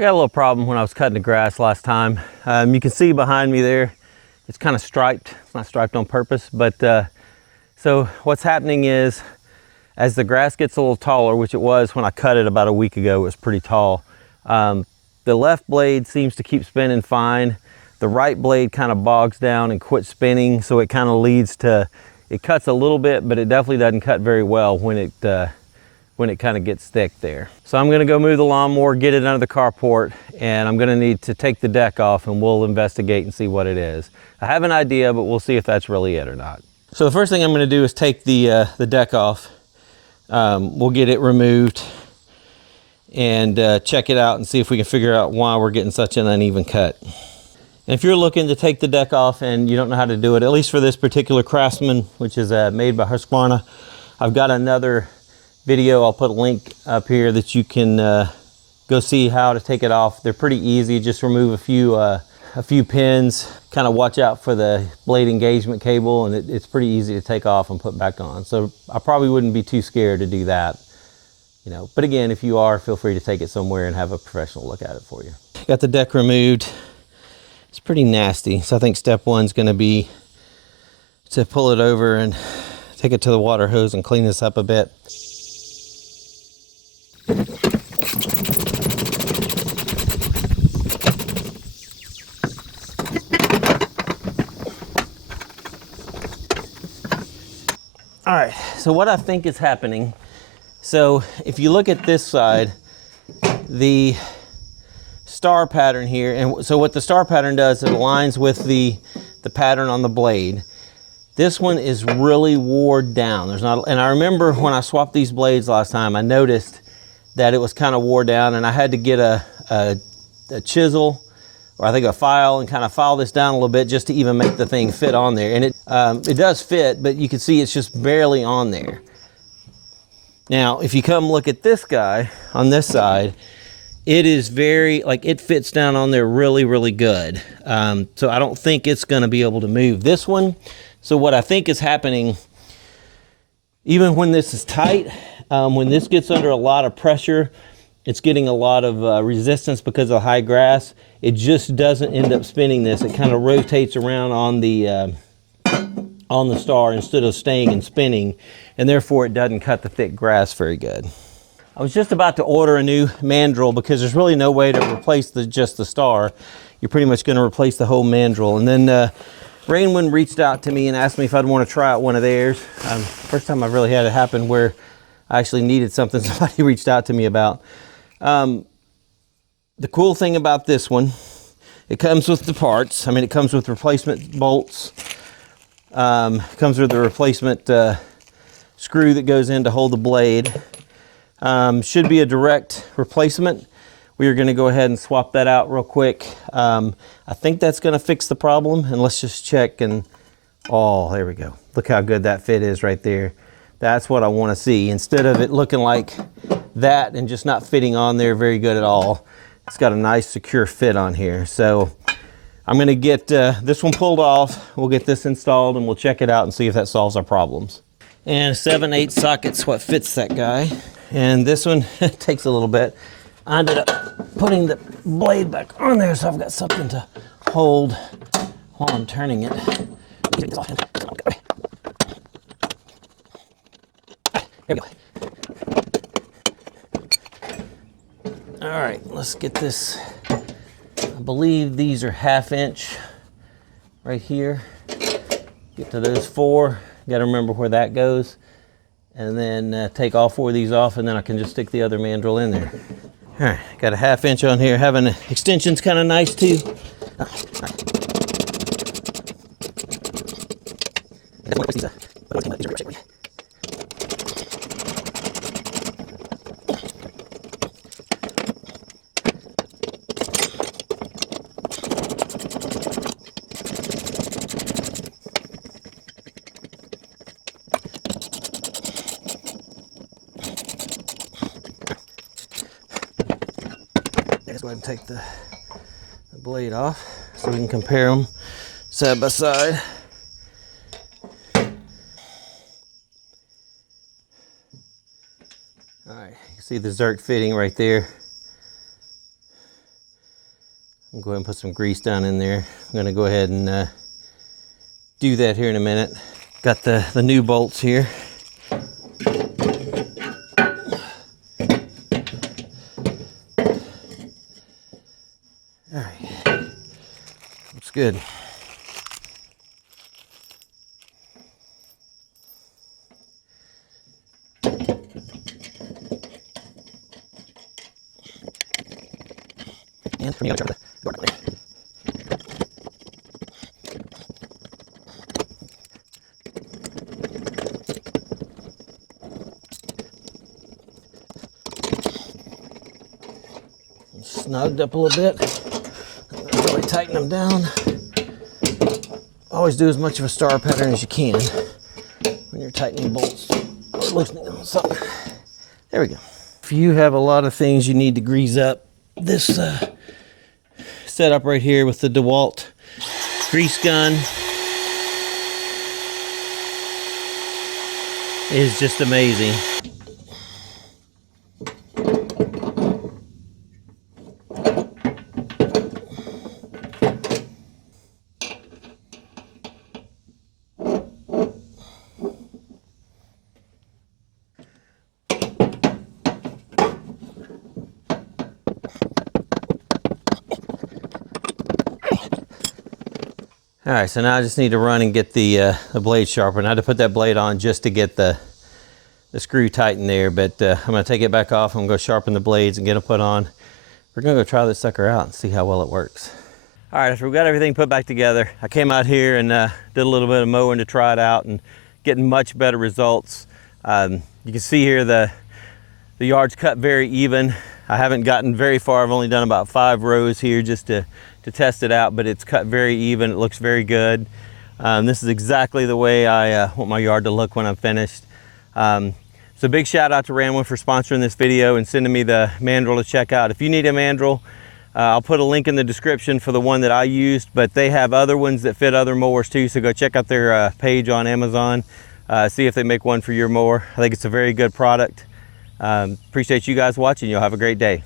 I got a little problem when I was cutting the grass last time. You can see behind me there, it's kind of striped. It's not striped on purpose, but so what's happening is as the grass gets a little taller, which it was when I cut it about a week ago, it was pretty tall. The left blade seems to keep spinning fine. The right blade kind of bogs down and quits spinning, so it kind of leads to, it cuts a little bit, but it definitely doesn't cut very well when it kind of gets thick there. So I'm gonna go move the lawnmower, get it under the carport, and I'm gonna need to take the deck off and we'll investigate and see what it is. I have an idea, but we'll see if that's really it or not. So the first thing I'm gonna do is take the deck off. We'll get it removed and check it out and see if we can figure out why we're getting such an uneven cut. And if you're looking to take the deck off and you don't know how to do it, at least for this particular Craftsman, which is made by Husqvarna, I've got another video. I'll put a link up here that you can go see how to take it off. They're pretty easy. Just remove a few pins, kind of watch out for the blade engagement cable, and it's pretty easy to take off and put back on. So I probably wouldn't be too scared to do that. You know, but again, if you are, feel free to take it somewhere and have a professional look at it for you. Got the deck removed. It's pretty nasty. So I think step one's gonna be to pull it over and take it to the water hose and clean this up a bit. All right, so what I think is happening, so if you look at this side, the star pattern here, and so what the star pattern does, it aligns with the pattern on the blade. This one is really wore down. There's not, and I remember when I swapped these blades last time, I noticed that it was kind of wore down, and I had to get a chisel, or I think a file, and kind of file this down a little bit just to even make the thing fit on there. And it does fit, but you can see it's just barely on there. Now, if you come look at this guy on this side, it is very, like, it fits down on there really, really good. So I don't think it's gonna be able to move this one. So what I think is happening, even when this is tight, when this gets under a lot of pressure, it's getting a lot of resistance because of high grass. It just doesn't end up spinning this. It kind of rotates around on the star instead of staying and spinning, and therefore it doesn't cut the thick grass very good. I was just about to order a new mandrel because there's really no way to replace just the star. You're pretty much going to replace the whole mandrel. And then Ranwin reached out to me and asked me if I'd want to try out one of theirs. First time I've really had it happen where I actually needed something somebody reached out to me about. The cool thing about this one, it comes with the parts. I mean, it comes with replacement bolts. Comes with the replacement screw that goes in to hold the blade. Should be a direct replacement. We are going to go ahead and swap that out real quick. I think that's going to fix the problem, and let's just check. And oh, there we go. Look how good that fit is right there. That's what I want to see. Instead of it looking like that and just not fitting on there very good at all, it's got a nice secure fit on here. So I'm going to get this one pulled off. We'll get this installed and we'll check it out and see if that solves our problems. And 7/8 socket's what fits that guy. And this one takes a little bit. I ended up putting the blade back on there so I've got something to hold while I'm turning it. Here we go. All right, let's get this. I believe these are 1/2 inch right here. Get to those 4. Got to remember where that goes. And then take all 4 of these off, and then I can just stick the other mandrel in there. All right, got a 1/2 inch on here. Having an extension's kind of nice too. All right. Let's go ahead and take the blade off so we can compare them side by side. All right, you can see the Zerk fitting right there. I'll go ahead and put some grease down in there. I'm gonna go ahead and do that here in a minute. Got the new bolts here. All right, looks good. And for me, I'll try the door down there. Snugged up a little bit. Really tighten them down. Always do as much of a star pattern as you can when you're tightening bolts or loosening them. So there we go. If you have a lot of things you need to grease up, this setup right here with the DeWalt grease gun is just amazing. All right, so now I just need to run and get the blade sharpened. I had to put that blade on just to get the screw tightened there, but I'm gonna take it back off. I'm gonna go sharpen the blades and get them put on. We're gonna go try this sucker out and see how well it works. All right, after we got everything put back together, I came out here and did a little bit of mowing to try it out and getting much better results. You can see here the yard's cut very even. I haven't gotten very far. I've only done about 5 rows here just to test it out, but it's cut very even. It looks very good. This is exactly the way I want my yard to look when I'm finished. So big shout out to Ranwin for sponsoring this video and sending me the mandrel to check out. If you need a mandrel, I'll put a link in the description for the one that I used, but they have other ones that fit other mowers too, so go check out their page on Amazon, see if they make one for your mower. I think it's a very good product. Appreciate you guys watching. You'll have a great day.